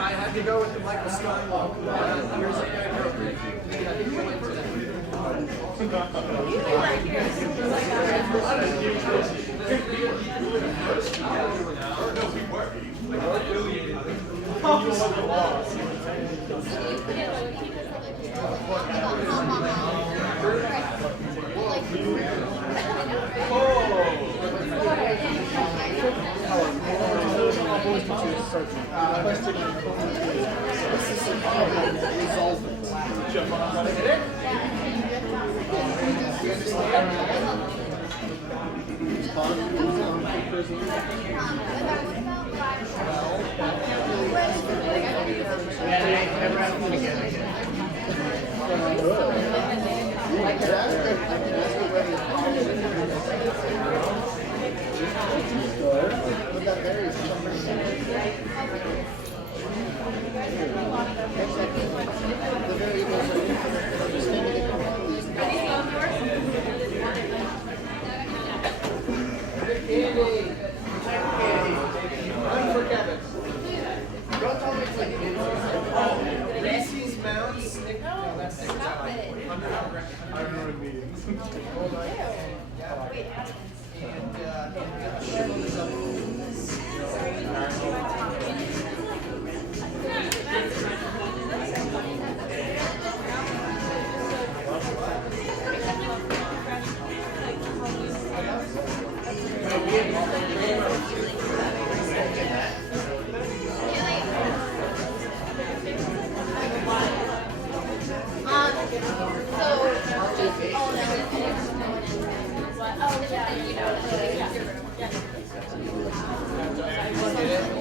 I had to go with the Michael Skywalker.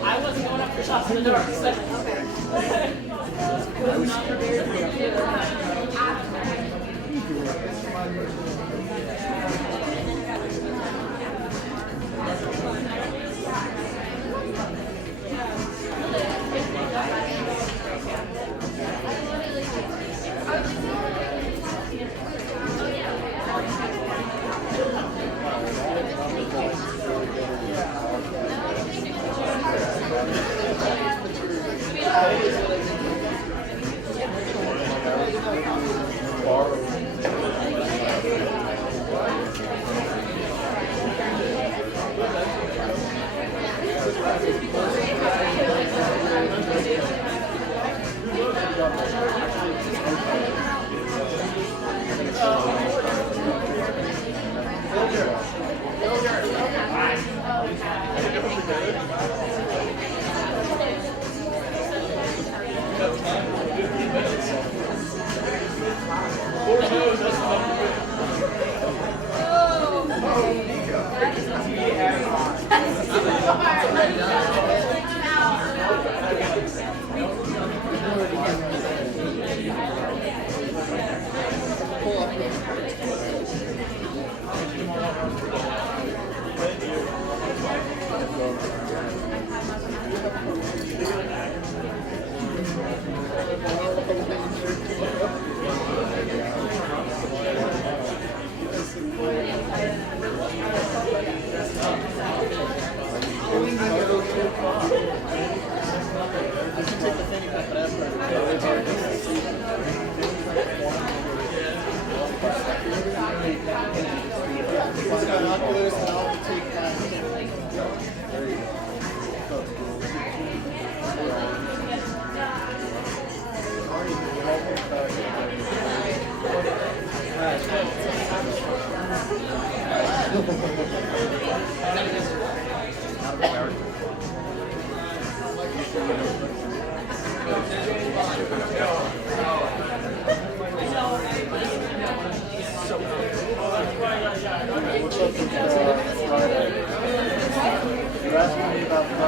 I wasn't going up for shots in the dark. So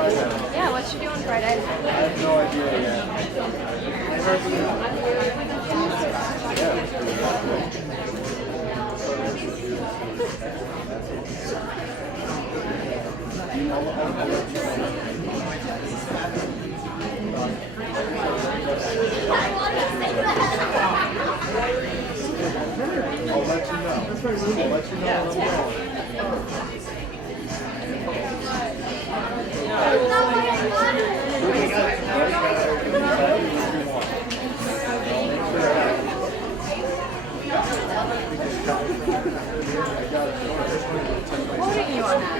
Yeah, what you doing Friday? I have no idea yet. I'll let you know. I'll let you know when I'm going. Quoting you on that.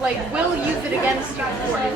Like, will use it against you in court.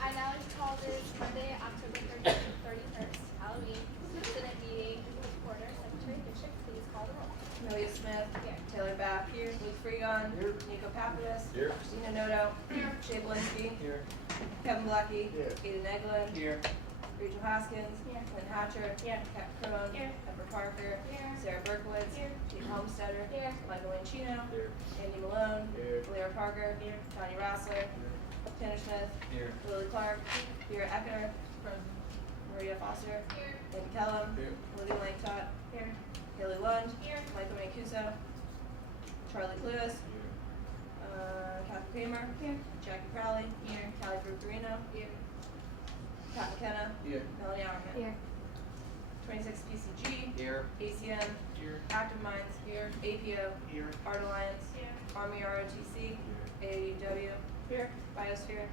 I now call this Monday, October 31st, Halloween, Senate meeting. Reporter, Secretary Bishop, please call the roll. Amelia Smith. Here. Taylor Bath. Here. Luke Freegon. Here. Nico Papadis. Here. Christina Noto. Here. Shay Blinsky. Here. Kevin Blackie. Here. Aiden Eglin. Here. Rachel Haskins. Here. Lynn Hatcher. Here. Kat Crone. Here. Pepper Parker. Here. Sarah Berkowitz. Here. Kate Homestetter. Here. Michael Mancino. Here. Andy Malone. Here. Blair Parker. Here. Tanya Rossler. Tanner Smith. Here. Lily Clark. Vera Ecker. Maria Foster. Here. Nick Kellum. Here. Lydia Langtot. Here. Haley Lund. Here. Michael Mancuso. Charlie Lewis. Kathy Kramer. Here. Jackie Crowley. Here. Callie Frucarino. Here. Pat McKenna. Here. Melanie Auerman. Here. 26 PCG. Here. ACM. Here. Active Minds. Here. APO. Here. Art Alliance. Here. Army ROTC. AUW. Here. Biosphere.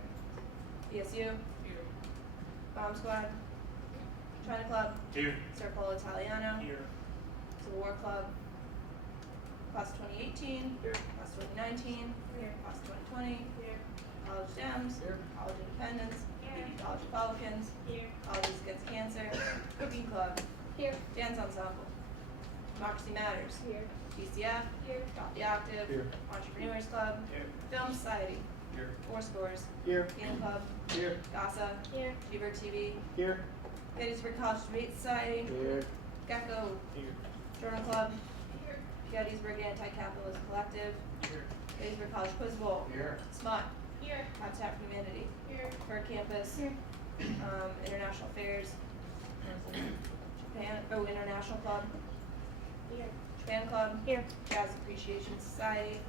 BSU. Here. Bomb Squad. China Club. Here. Circle Italiano. Here. Civil War Club. Class 2018. Here. Class 2019. Here. Class 2020. Here. College Dems. Here. College Independents. Here. College Republicans. Here. Colleges Against Cancer. Cooking Club. Here. Dance Ensemble. Democracy Matters. Here. DCF. Here. Drop the Octave. Here. Entrepreneurs Club. Here. Film Society. Here. Four Scores. Here. Game Club. Here. GASA. Here. Cheever TV. Here. Gettysburg College Debate Society. Here. Gecko. Here. Journal Club. Here. Gettysburg Anti-Capitalist Collective. Here. Gettysburg College Quiz Bowl. Here. SMUT. Here. Habitat for Humanity. Here. For Campus. Here. International Affairs. Japan. Oh, International Club. Here. Japan Club. Here. Jazz Appreciation Society.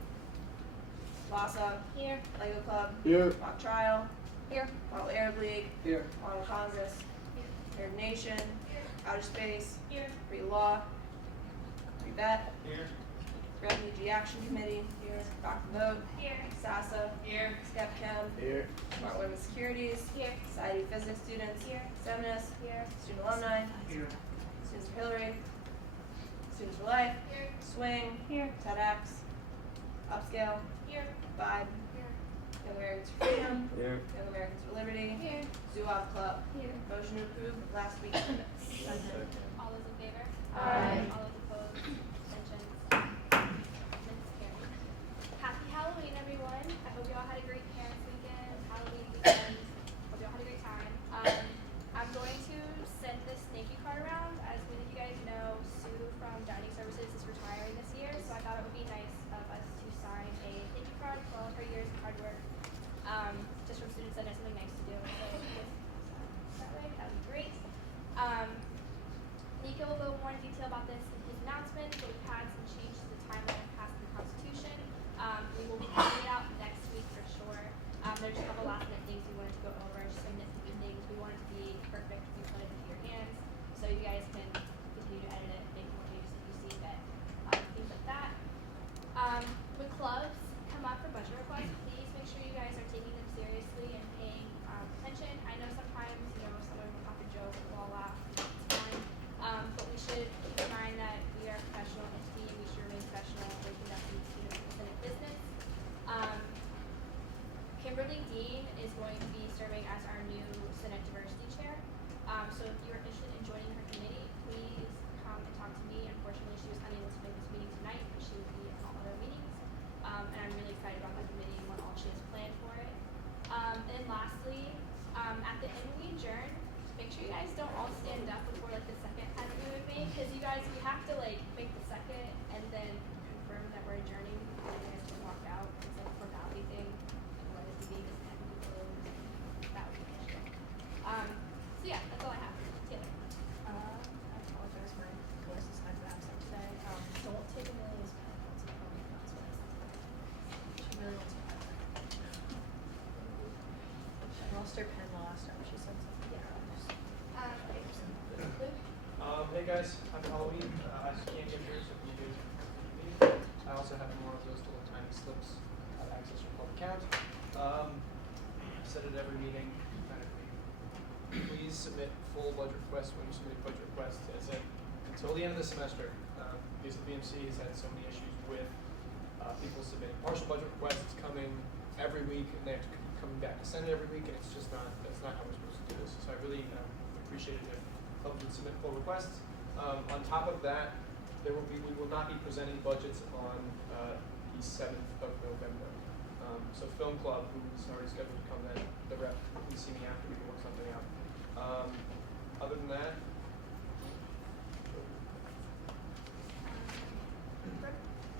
LASA. Here. Lego Club. Here. Mock Trial. Here. Model Arab League. Here. Model Congress. Arab Nation. Outer Space. Here. Free Law. Free Vet. Here. Refugee Action Committee. Rock the Vote. Here. SASA. Here. SCEP Chem. Here. Smart Women Securities. Here. Society of Physics Students. Here. Seminus. Here. Student Alumni. Here. Students for Hillary. Students for Life. Here. Swing. Here. TEDx. Upscale. Here. Vibe. Here. Young Americans for Freedom. Here. Young Americans for Liberty. Here. Zoo-Off Club. Here. Motion to approve last week's minutes. All those in favor? Aye. All those opposed? Abstentions? Minutes carried. Happy Halloween, everyone. I hope you all had a great parents' weekend, Halloween weekend. Hope you all had a great time. I'm going to send this thank you card around. As many of you guys know, Sue from Dining Services is retiring this year, so I thought it would be nice of us to sign a thank you card for all of her years of hard work. Just from students that have something nice to do. So if you guys that way, that would be great. Nico will go more in detail about this in his announcement, lost her pen the last time she said something. Luke? Hey guys, happy Halloween. I just can't get yours if you do. I also have more of those little tiny slips of access your public account. I said at every meeting, kind of, please submit full budget requests when you submit budget requests. As in, until the end of the semester, because the BMC has had so many issues with people submitting partial budget requests. It's coming every week, and they have to keep coming back to send it every week, and it's just not. That's not how we're supposed to do this. So I really appreciate it if folks would submit full requests. On top of that, we will not be presenting budgets on the 7th of November. So Film Club, who is already scheduled to come then, the rep, can see me after we can work something out. Other than that,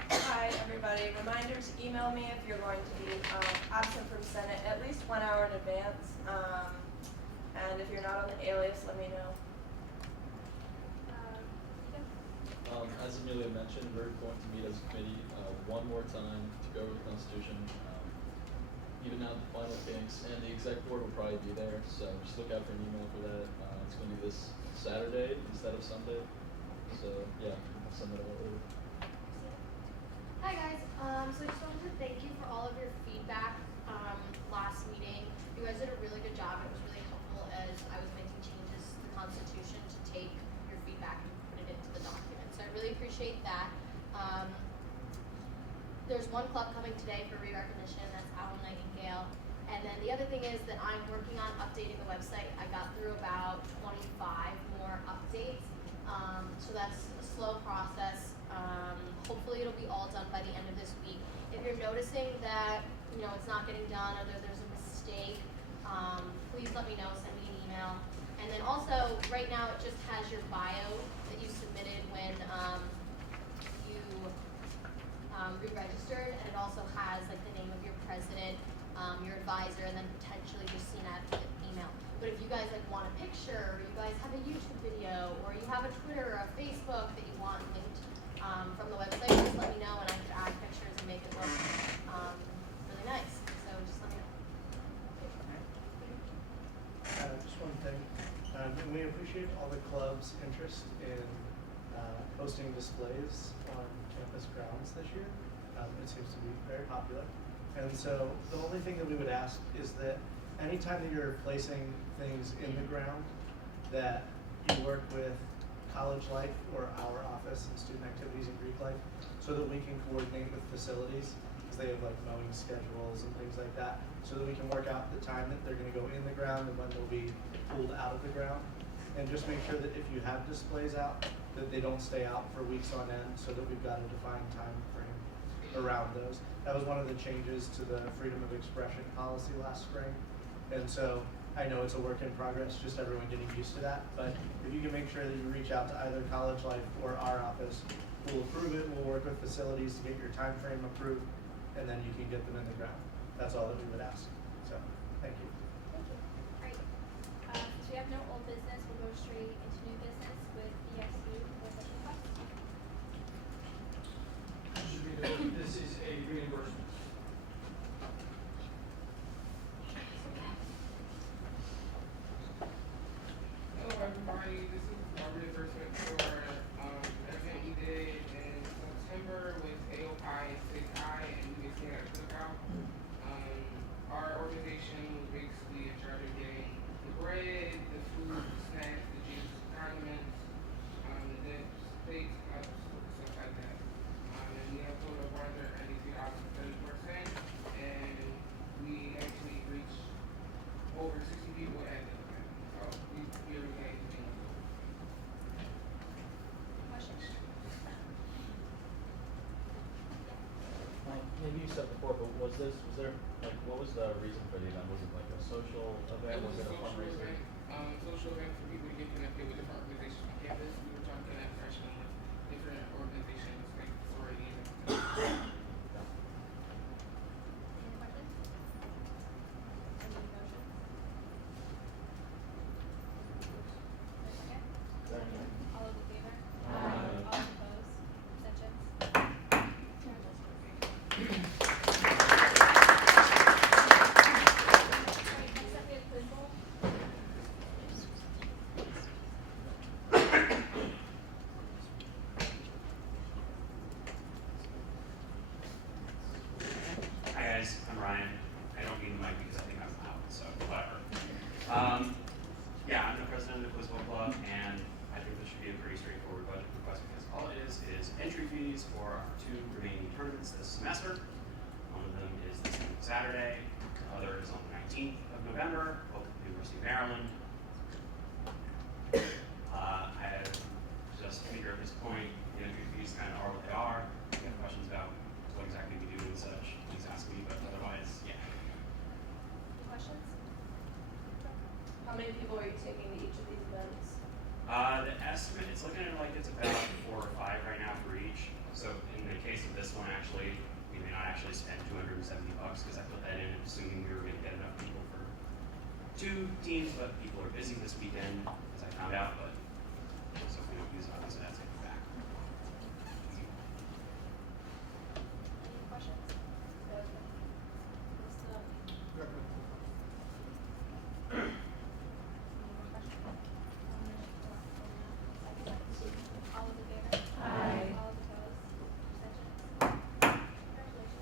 Hi, everybody. Reminder to email me if you're going to be absent from Senate at least 1 hour in advance. And if you're not on the alias, let me know. As Amelia mentioned, we're going to meet as a committee one more time to go over the Constitution, even out the final kinks, and the exec board will probably be there, so just look out for an email for that. It's going to be this Saturday instead of Sunday, so yeah, I'll send that over. Hi guys, so I just wanted to thank you for all of your feedback last meeting. You guys did a really good job. It was really helpful as I was making changes to the Constitution to take your feedback and put it into the document. So I really appreciate that. There's one club coming today for re-recognition, that's Owl Nightingale. And then the other thing is that I'm working on updating the website. I got through about 25 more updates. So that's a slow process. Hopefully it'll be all done by the end of this week. If you're noticing that it's not getting done or there's a mistake, please let me know, send me an email. And then also, right now it just has your bio that you submitted when you re-registered, and it also has like the name of your president, your advisor, and then potentially your CNAP email. But if you guys want a picture, or you guys have a YouTube video, or you have a Twitter or a Facebook that you want linked from the website, just let me know, and I could add pictures and make it look really nice. So just let me know. Just one thing, and we appreciate all the club's interest in hosting displays on campus grounds this year. It seems to be very popular. And so the only thing that we would ask is that anytime that you're placing things in the ground, that you work with College Life or our office and Student Activities and Greek Life so that we can coordinate with facilities, because they have like mowing schedules and things like that, so that we can work out the time that they're going to go in the ground and when they'll be pulled out of the ground. And just make sure that if you have displays out, that they don't stay out for weeks on end, so that we've got a defined time frame around those. That was one of the changes to the freedom of expression policy last spring. And so I know it's a work in progress, just everyone getting used to that. But if you can make sure that you reach out to either College Life or our office, we'll approve it, we'll work with facilities to get your time frame approved, and then you can get them in the ground. That's all that we would ask. So, thank you. Thank you. Great. Since we have no old business, we'll go straight into new business with BSU or special request. this is a reimbursement. Hello everybody, this is our reimbursement for an event we did in September with AOPI and SIG-I, and we just had a cookout. Our organization was basically in charge of getting the bread, the food, the snacks, the juice, condiments, the dips, steaks, cups, stuff like that. And we have a total of $193.30, and we actually reached over 60 people at the event. So we really had everything. Questions? Maybe you said before, but was there, like, what was the reason for the event? Was it like a social event? It was a it a social fundraiser? event. Social event for people to get connected with different organizations on campus. We were trying to connect freshmen with different organizations like sororities and stuff. Any questions? Any motion? Second? All those in favor? Aye. All opposed? Abstentions? Alright, next up we have quiz tournaments this semester. One of them is this coming Saturday. The other is on the 19th of November, both at the University of Maryland. I just figure at this point, these kind of are what they are. If you have questions about what exactly we do and such, please ask me, but otherwise, yeah. Any questions? How many people are you taking to each of these events? The estimate, it's looking at like it's about 4 or 5 right now for each. So in the case of this one, actually, we may not actually spend $270 because I put that in assuming we were going to get enough people for 2 teams, but people are busy this weekend, as I found out, but so if we don't use it, obviously that's going to go back. Any questions? What's the, all those in favor? Aye. All opposed? Abstentions? Congratulations.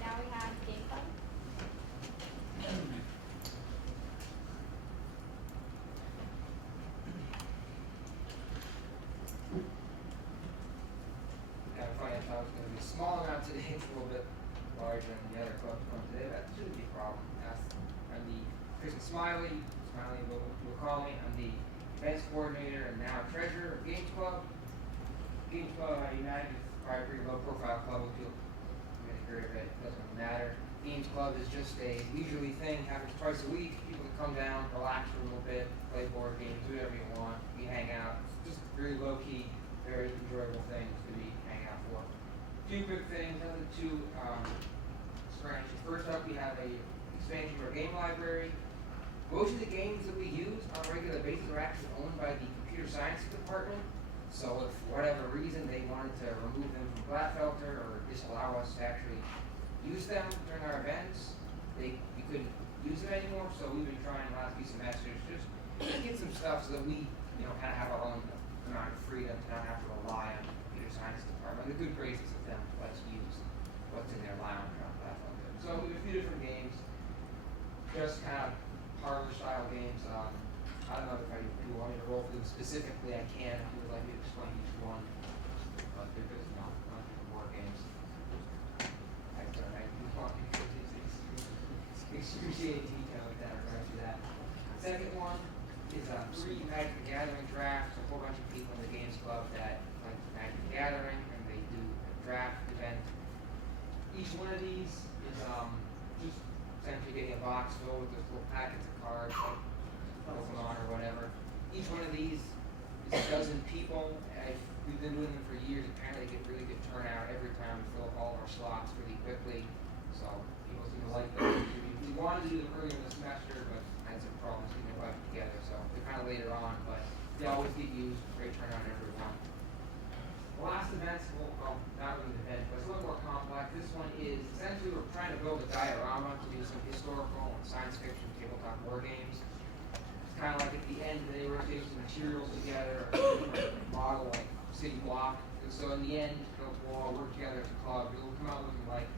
Now we have game fund. Kind of funny, I thought it was gonna be a small amount today, it's a little bit larger than the other clubs going today, that shouldn't be a problem. I'm the Christian Smiley will call me, I'm the events coordinator and now treasurer of Games Club. Games Club United is probably a pretty low profile club, if you'll get a hear of it, it doesn't really matter. Games Club is just a leisurely thing, happens twice a week, people can come down, relax for a little bit, play board games, do whatever you want, we hang out, it's just really low key, very enjoyable things to be hanging out for. Two quick things, other two scratches. First up, we have a expansion of our game library. Most of the games that we use on a regular basis are actually owned by the computer science department. So if for whatever reason they wanted to remove them from Gladfelter or disallow us to actually use them during our events, we couldn't use them anymore. So we've been trying the last few semesters just to get some stuff so that we, kind of have our own amount of freedom to not have to rely on the computer science department. The good graces of them to let us use what's in their lounge on Gladfelter. So we have a few different games, just kind of parlor style games. I don't know if you want me to roll through them specifically, I can if you would like me to explain each one. But they're just not board games. I don't want to excruciating detail like that, we're going to do that. Second one is 3 Magic the Gathering drafts, a whole bunch of people in the Games Club that like Magic the Gathering, and they do a draft event. Each one of these is just essentially getting a box filled with those little packets of cards, like Pokemon or whatever. Each one of these is a dozen people. We've been doing them for years. Apparently, they get really good turnout every time we fill up all of our slots really quickly. So people seem to like them. We wanted to do them earlier in the semester, but I had some problems getting it back together. So they're kind of later on, but they always get used. Great turnout every one. The last event's, well, not really an event, but it's a little more complex. This one is essentially we're trying to build a diorama to do some historical and science fiction tabletop war games. It's kind of like at the end of the day, we're getting some materials together, or model like city block. And so in the end, we'll all work together as a club. It'll come out looking like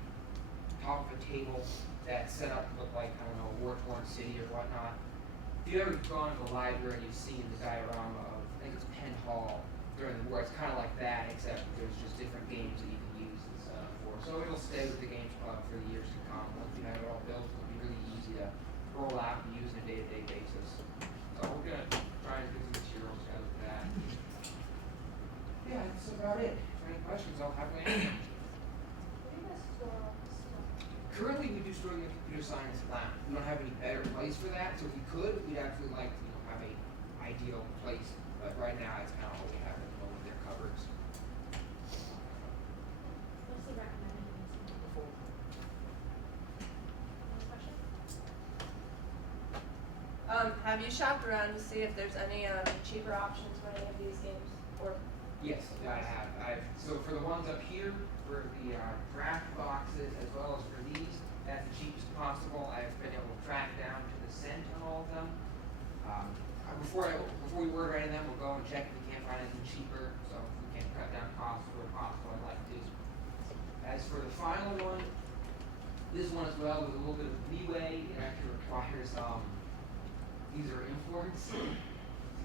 top of a table that's set up to look like, I don't know, a war-torn city or whatnot. If you've ever gone to the library and you've seen the diorama of, I think it's Penn Hall during the war, it's kind of like that, except there's just different games that you can use this for. So it'll stay with the Games Club for the years to come. Once we have it all built, it'll be really easy to roll out and use on a day-to-day basis. So we're going to try and get some materials together for that. Yeah, that's about it. If any questions, I'll happily answer. Where do you guys store all this stuff? Currently, we do store in the computer science lab. We don't have any better place for that, so if we could, we'd actually like to have a ideal place. But right now, it's kind of what we have at the moment. Their cupboards. What's the recommended use? Any questions? Have you shopped around to see if there's any cheaper options for any of these games? Or Yes, I have. So for the ones up here, for the draft boxes as well as for these, that's the cheapest possible. I've been able to track down to the cent on all of them. Before we order any of them, we'll go and check if we can't find anything cheaper. So if we can cut down costs where possible, I'd like to. As for the final one, this one as well with a little bit of leeway. It actually requires these are imports to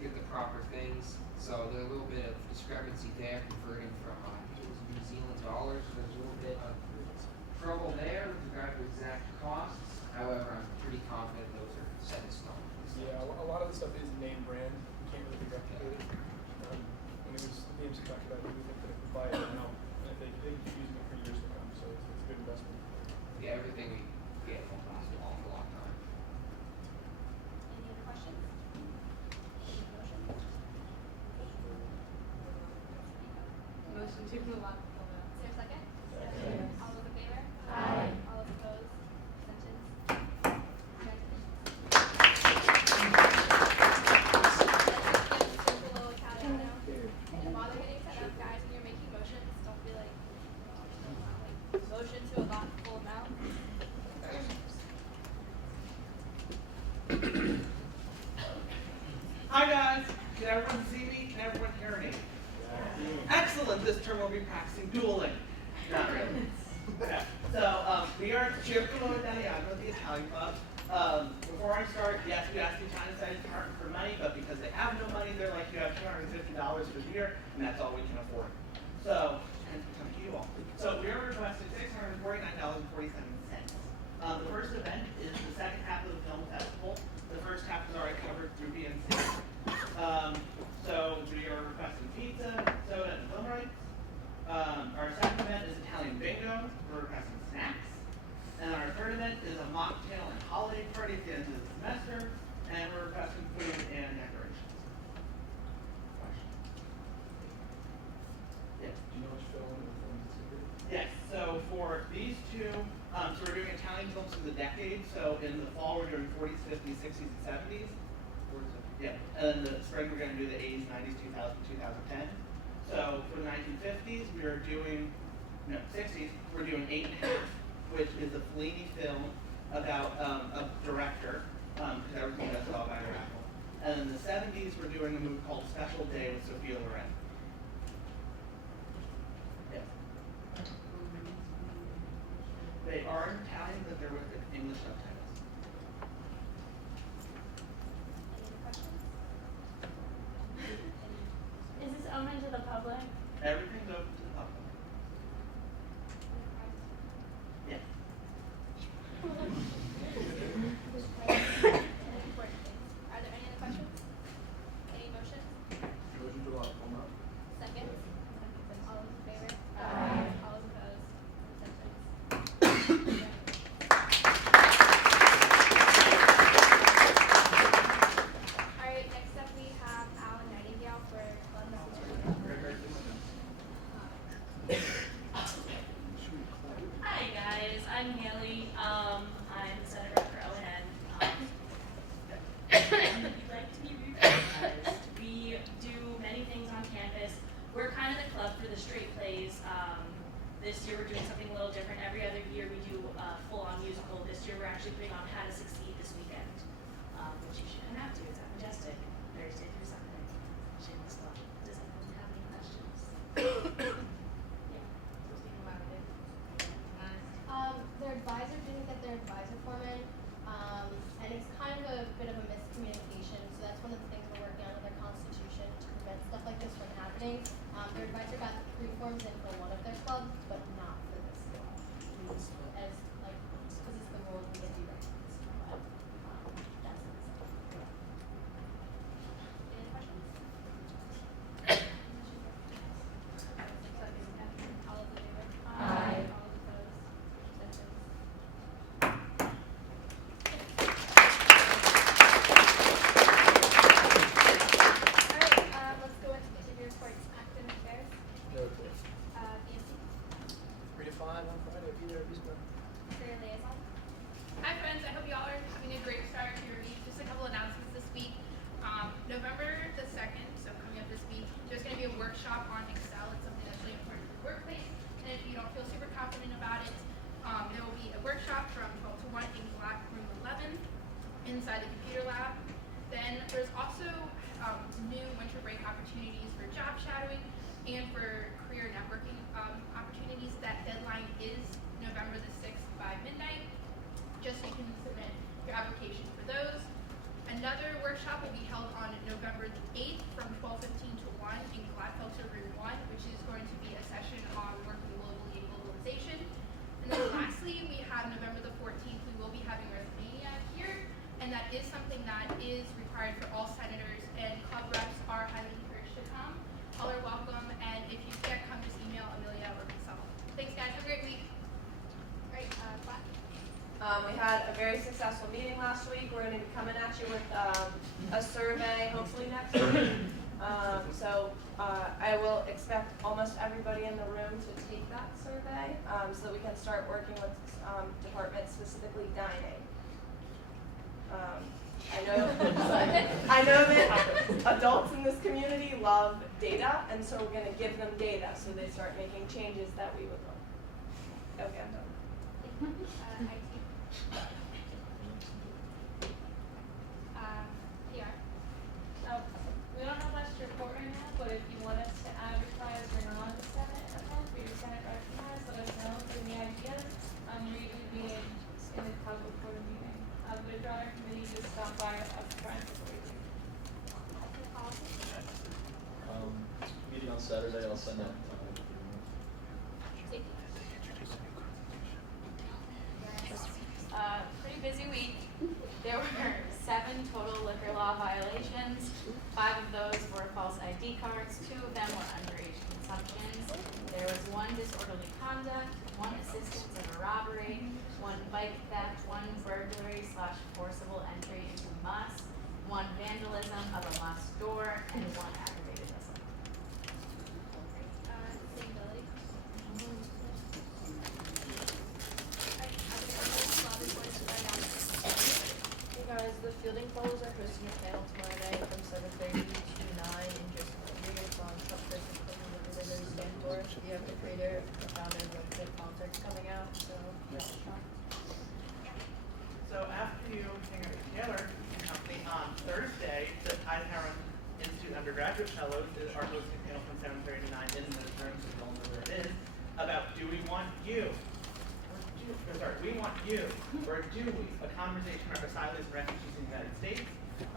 get the proper things. So there's a little bit of discrepancy there, converting from I think it was New Zealand dollars. So there's a little bit of trouble there with regard to exact costs. However, I'm pretty confident those are set in stone. Yeah, a lot of the stuff is name brand. You can't really be replicated. And it was the DMC talked about it. We think that if we buy it now, and they keep using it for years to come, so it's a good investment. Yeah, everything we get will last an awful long time. Any other questions? Any motion? Motion to move on. Is there a second? Second. All those in favor? Aye. All those opposed? Abstentions? And while they're getting set up, guys, when you're making motions, don't be like, motion to allot the full amount. Hi guys, can everyone see me? Can everyone hear me? Excellent, this term we'll be practicing dueling. Not really. Okay. So we are Circolo Italiano, the Italian club. Before I start, yes, we asked the Italian side department for money, but because they have no money, they're like, you have $250 for the year, and that's all we can afford. So, and come to you all. So we are requesting $649.47. The first event is the second half of the film festival. The first half is already covered through BNC. So we are requesting pizza, soda, and film rights. Our second event is Italian bingo. We're requesting snacks. And our third event is a mocktail and holiday party at the end of the semester. And we're requesting food and decorations. Questions? Yes. Do you know which film and the film is secret? Yes, so for these two, so we're doing Italian films through the decade. So in the fall, we're doing 40s, 50s, 60s, and 70s. Yeah, and in the spring, we're going to do the 80s, 90s, 2000, 2010. So for the 1950s, we are doing, 60s, we're doing 8 1/2, which is a Fellini film about a director, because everything does it all biographical. And in the 70s, we're doing a movie called Special Day with Sophia Loren. Yes. They are in Italian, but they're with English subtitles. Any questions? Is this open to the public? Everything's open to the public. Yes. Are there any other questions? Any motions? Motion to allot full amount. Second? All those in favor? Aye. All those opposed? Abstentions? Alright, next up we have Alan Nightingale for Club Message. Hi guys, I'm Haley. I'm the Senate Rep for ONN. If you'd like to be recognized, we do many things on campus. We're kind of the club for the straight plays. This year we're doing something a little different. Every other year we do a full-on musical. This year we're actually putting on How to Succeed this weekend, which you should come out to. It's at Majestic, Thursday through Sunday. Shameless plug. Does anyone have any questions? Yeah. So speaking about it. Their advisor didn't get their advisor foreman, and it's kind of a bit of a miscommunication. So that's one of the things we're working on with our constitution to prevent stuff like this from happening. Their advisor got the pre-forms in for one of their clubs, but not for this club. As like, just because it's the rules, we get directions. But that's it. Any questions? All those in favor? Aye. All those opposed? Abstentions? Alright, let's go into committee reports. Academic affairs, No report. BMC, 3 to 5 on Friday. Be there, be square. career liaison. Hi friends, I hope you all are having a great start to your week. Just a couple announcements this week. November the 2nd, so coming up this week, there's going to be a workshop on Excel. It's something that's really important for the workplace. And if you don't feel super confident about it, there will be a workshop from 12 to 1 in Black Room 11 inside the computer lab. Then there's also new winter break opportunities for job shadowing and for career networking opportunities. That deadline is November the 6th by midnight, just so you can submit your application for those. Another workshop will be held on November the 8th from 12:15 to 1 in Gladfelter Room had a very successful meeting last week. We're gonna be coming at you with a survey hopefully next week. I will expect almost everybody in the room to take that survey so that we can start working with departments, specifically dining. I know that adults in this community love data, and so we're going to give them data so they start making changes that we would love. Okay, I'm done. IT. PR. We don't have much to report right now, but if you want us to advertise for non-Senate event, for your Senate recognized, let us know if you have any ideas. We're usually meeting in the club before the meeting. But if you're on our committee, just stop by up front before you leave. Meeting on Saturday, I'll send out. Pretty busy week. There were 7 total liquor law violations. 5 of those were false ID cards. 2 of them were underage consumptions. There was 1 disorderly conduct, 1 assistance in a robbery, 1 bike theft, 1 burglary/forcible entry into must, 1 vandalism of a must door, and 1 aggravated assault. Sustainability. Hey guys, the fielding fellows are hosting a panel tomorrow night from 7:30 to 9 in just it's on Trump versus Clinton, what do they really stand for? You have the creator, the founder of Good Politics coming out, so So after you hang out with Taylor and company on Thursday, the Eisenhower Institute undergraduate fellows are hosting a panel from 7:30 to 9 in this room, so you all know where it is, about do we want you? We want you, or do we? A conversation about asylums and refugees in the United States.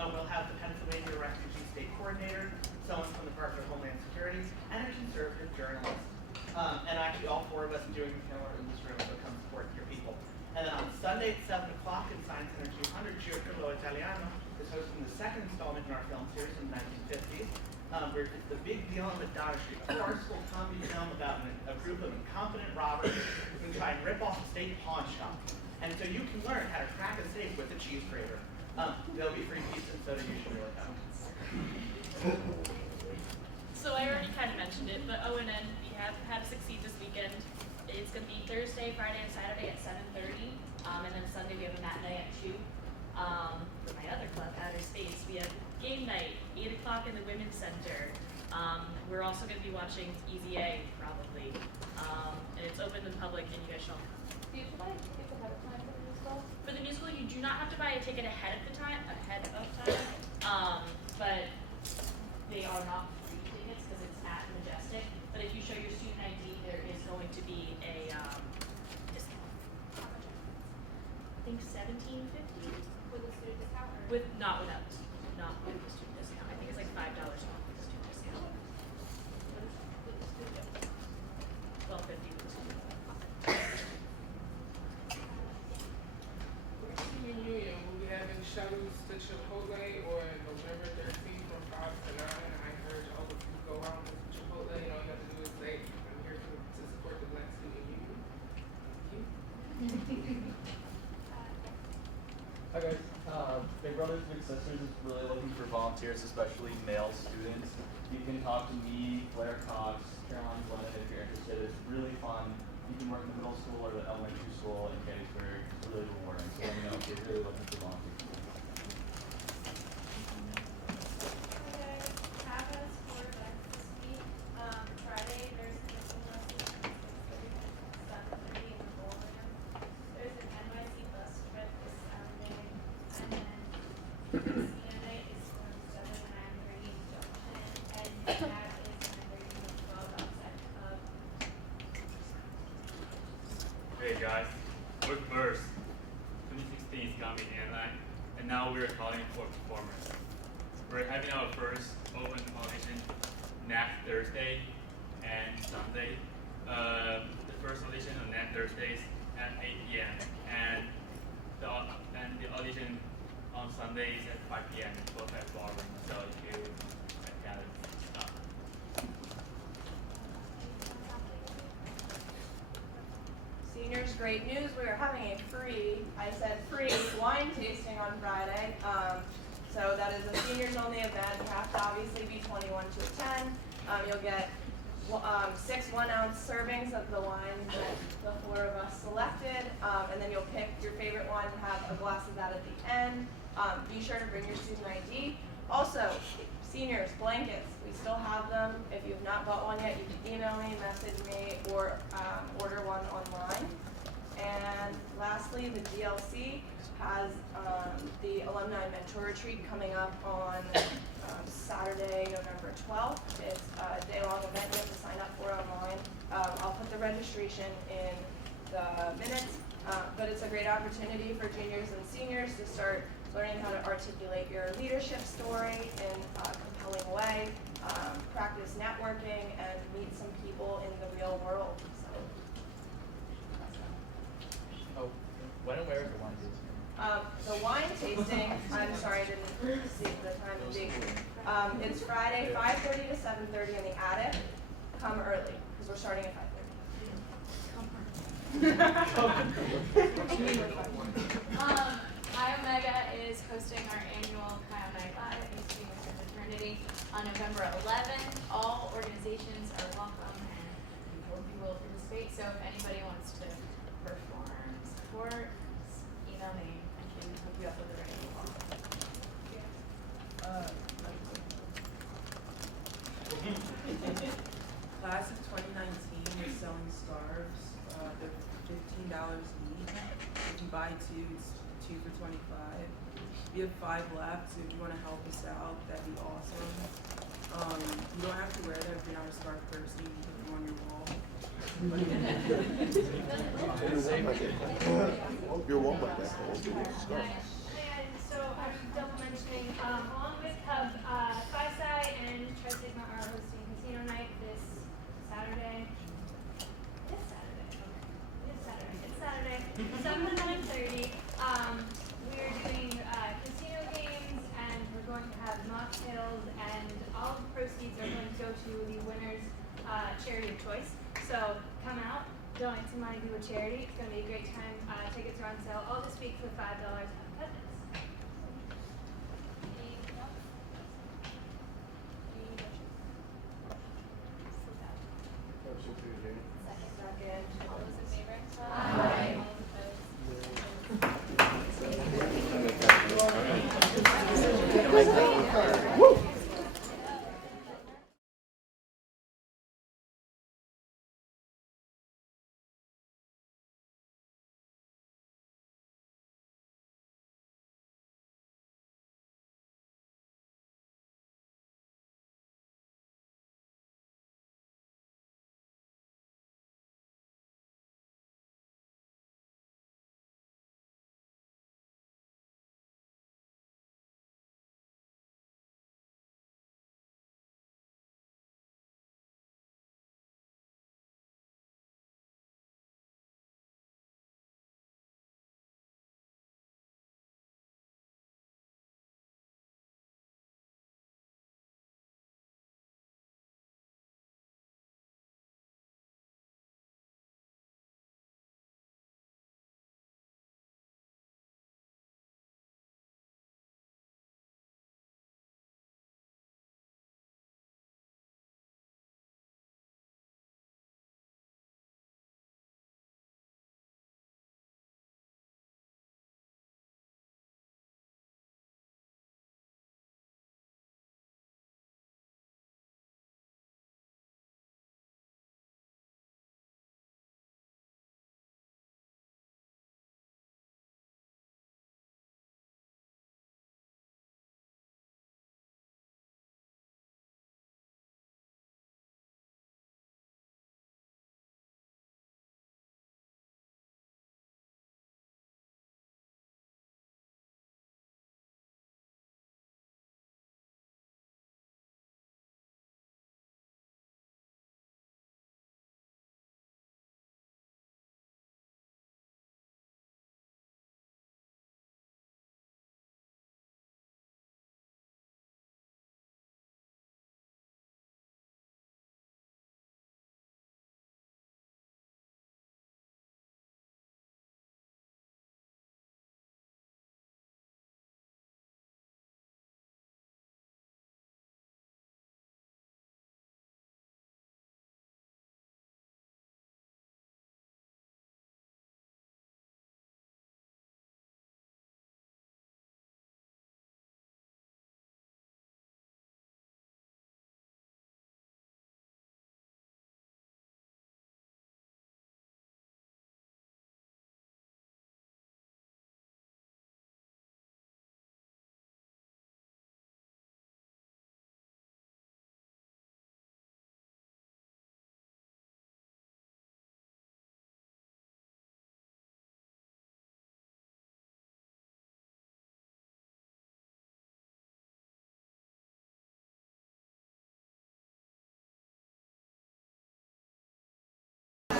We'll have the Pennsylvania Refugee State Coordinator, someone from the Department of Homeland Security, and a conservative journalist. And actually all 4 of us doing the panel are in this room, so come support your people. And then on Sunday at 7 o'clock in Science Center 200, Circolo Italiano is hosting the 2nd installment in our film series from the 1950s. Where it's the big deal on Madonna Street, a farcical comedy film about a group of incompetent robbers who try and rip off a state pawn shop. And so you can learn how to crack a safe with a cheese grater. There'll be free pizza and soda, you should really come. So I already kind of mentioned it, but O&N, we have had a Succeed this weekend. It's going to be Thursday, Friday, and Saturday at 7:30, and then Sunday we have a matinee at 2. For my other club, Outer Space, we have game night, 8 o'clock in the Women's Center. We're also going to be watching Easy A, probably. And it's open to the public, and you guys shall. Do you buy tickets ahead of time for the musical? For the musical, you do not have to buy a ticket ahead of time. But they are not free tickets because it's at Majestic. But if you show your student ID, there is going to be a discount. I think $17.50 With a student discount or? not with the student discount. I think it's like $5 off with the student discount. With the student. $12.50 with the student discount. Student Union will be having shuttles to Chipotle on November 13th from 5 to 9. I encourage all of you to go out to Chipotle, and all you have to do is say, I'm here to support the Black Student Union. Thank you. Hi guys. Big Brothers Big Sisters is really looking for volunteers, especially male students. You can talk to me, Blair Cox, Caroline Glennon if you're interested. It's really fun. You can work in the middle school or the elementary school in Gettysburg. It's really rewarding. So let me know if you're really looking for volunteers. Okay, have us for events this week. Friday, there's a cooking lesson from 6:30 to 7:30 in the ballroom. There's an NYC bus trip this Saturday, and then CNA is from 7 to 9:30 in Junction, and that is 9:30 to 12 outside the club. Hey guys, we're first. 2016 is coming and now we're calling for performers. We're having our first open audition next Thursday and Sunday. The first audition on next Thursdays at 8 p.m. and the audition on Sundays at 5 p.m. both at ballroom. So if you got it, stop. Seniors great news, we are having a free, I said free, wine tasting on Friday. So that is a seniors only event. You have to obviously be 21 to attend. You'll get 6 1-ounce servings of the wine that the 4 of us selected, and then you'll pick your favorite wine and have a glass of that at the end. Be sure to bring your student ID. Also, seniors, blankets, we still have them. If you have not bought one yet, you can email me, message me, or order one online. And lastly, the GLC has the Alumni Mentor Retreat coming up on Saturday, November 12th. It's a day-long event you have to sign up for online. I'll put the registration in the minutes, but it's a great opportunity for juniors and seniors to start learning how to articulate your leadership story in a compelling way, practice networking, and meet some people in the real world. So. Oh, when and where is the wine tasting? The wine tasting, I'm sorry, I didn't see the time and date. It's Friday, 5:30 to 7:30 in the attic. Come early, because we're starting at 5:30. Chi Omega is hosting our annual Chi Night Live in Students for Fraternity on November 11th. All organizations are welcome and we hope you will participate. So if anybody wants to perform, support, email me. I can hook you up with the right people. Class of 2019 is selling scarves. They're $15 each. If you buy 2, it's 2 for $25. We have 5 left, so if you want to help us out, that'd be awesome. You don't have to wear them if you're not a scarf person. You can put them on your wall. You're one by that. And so I'm double mentioning, along with Cub, Phi-Sci and Tri-Sigma are hosting casino night this Saturday. It's Saturday. 7 to 9:30. We're doing casino games, and we're going to have mocktails, and all the proceeds are going to go to the winner's charity of choice. So come out, donate some money to a charity. It's going to be a great time. Tickets are on sale all this week for $5 at Second. All those in favor? Aye. All opposed? Woo!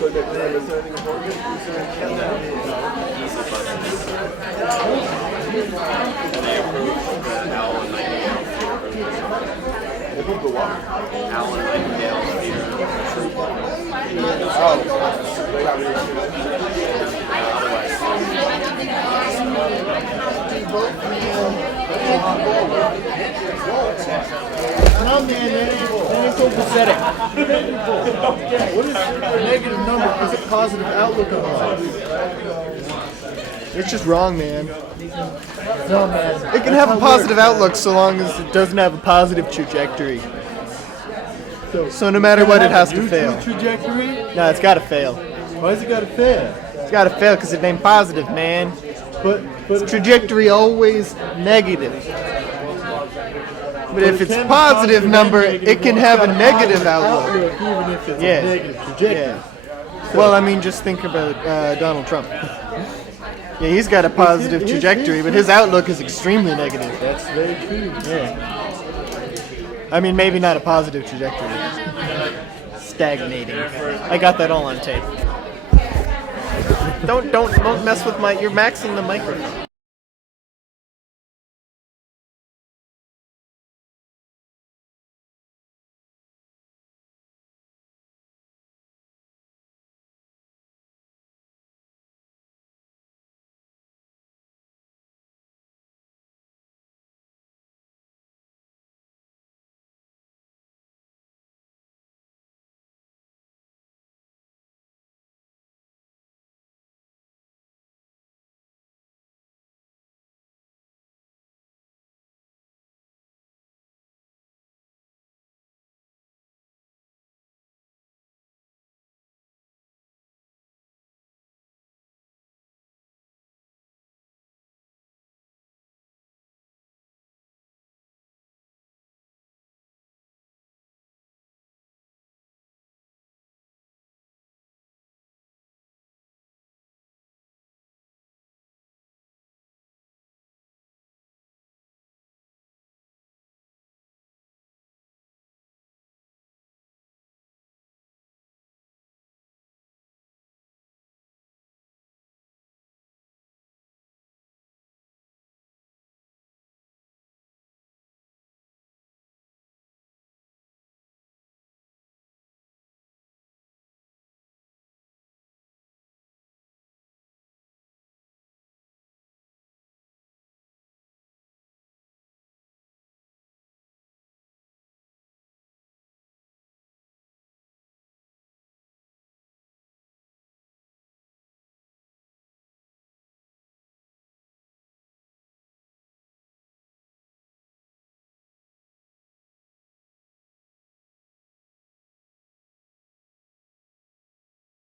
No, man, that ain't so pathetic. What is a negative number? Because a positive outlook on life. It's just wrong, man. No, man. It can have a positive outlook so long as it doesn't have a positive trajectory. So no matter what, it has to fail. Trajectory? No, it's got to fail. Why has it got to fail? It's got to fail because it ain't positive, man. But its trajectory always negative. But if it's a positive number, it can have a negative outlook. Even if it's a negative trajectory. Yeah. Well, I mean, just think about Donald Trump. Yeah, he's got a positive trajectory, but his outlook is extremely negative. That's very true. Yeah. I mean, maybe not a positive trajectory. Stagnating. I got that all on tape. Don't mess with you're maxing the microphone.